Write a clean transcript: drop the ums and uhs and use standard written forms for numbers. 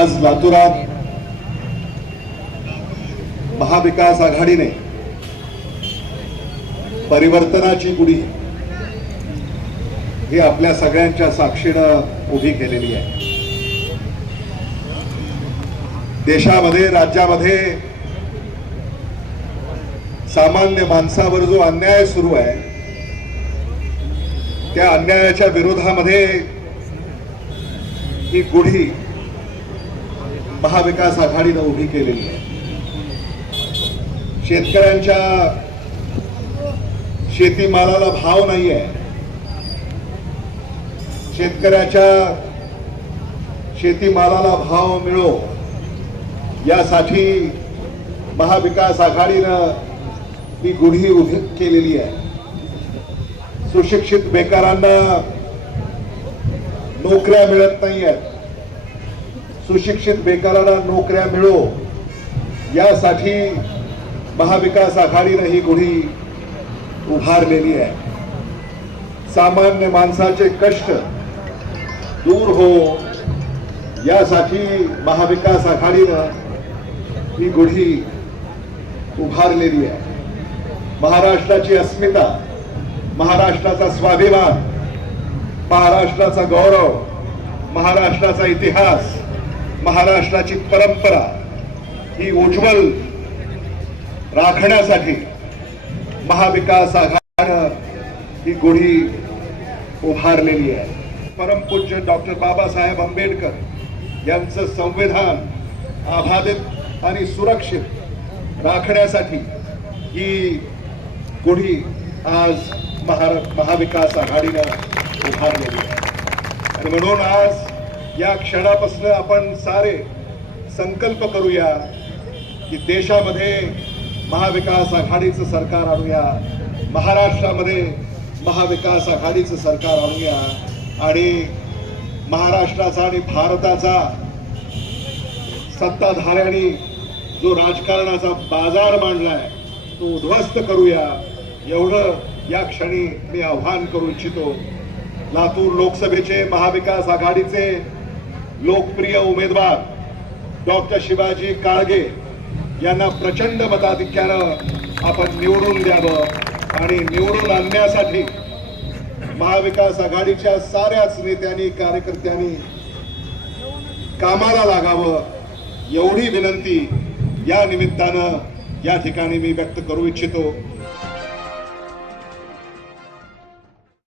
आज लातूरात महाविकास आघाडीने परिवर्तनाची गुढी ही आपल्या सगळ्यांच्या साक्षीनं उभी केलेली आहे. देशामध्ये राज्यामध्ये सामान्य माणसावर जो अन्याय सुरू आहे त्या अन्यायाच्या विरोधामध्ये ही गुढी महाविकास आघाडीनं उभी केलेली आहे. शेतकऱ्यांच्या शेतीमालाला भाव नाही आहे. शेतकऱ्याच्या शेतीमालाला भाव मिळो यासाठी महाविकास आघाडीनं ही गुढी उभी केलेली आहे. सुशिक्षित बेकारांना नोकऱ्या मिळत नाही आहेत. सुशिक्षित बेकारांना नोकऱ्या मिळो यासाठी महाविकास आघाडीनं ही गुढी उभारलेली आहे. सामान्य माणसाचे कष्ट दूर हो यासाठी महाविकास आघाडीनं ही गुढी उभारलेली आहे. महाराष्ट्राची अस्मिता, महाराष्ट्राचा स्वाभिमान, महाराष्ट्राचा गौरव, महाराष्ट्राचा इतिहास, महाराष्ट्राची परंपरा ही उज्ज्वल राखण्यासाठी महाविकास आघाडीनं ही गुढी उभारलेली आहे. परमपूज्य डॉक्टर बाबासाहेब आंबेडकर यांचं संविधान आबाधित आणि सुरक्षित राखण्यासाठी ही गुढी आज महाविकास आघाडीनं उभारलेली आहे. आणि म्हणून आज या क्षणापासून आपण सारे संकल्प करूया की देशामध्ये महाविकास आघाडीचं सरकार आणूया, महाराष्ट्रामध्ये महाविकास आघाडीचं सरकार आणूया आणि महाराष्ट्राचा आणि भारताचा सत्ताधाऱ्यांनी जो राजकारणाचा बाजार मांडलाय तो उद्ध्वस्त करूया, एवढं या क्षणी मी आव्हान करू इच्छितो. लातूर लोकसभेचे महाविकास आघाडीचे लोकप्रिय उमेदवार डॉक्टर शिवाजी काळगे यांना प्रचंड मताधिक्यानं आपण निवडून द्यावं आणि निवडून आणण्यासाठी महाविकास आघाडीच्या साऱ्याच नेत्यांनी कार्यकर्त्यांनी कामाला लागावं एवढी विनंती या निमित्तानं या ठिकाणी मी व्यक्त करू इच्छितो.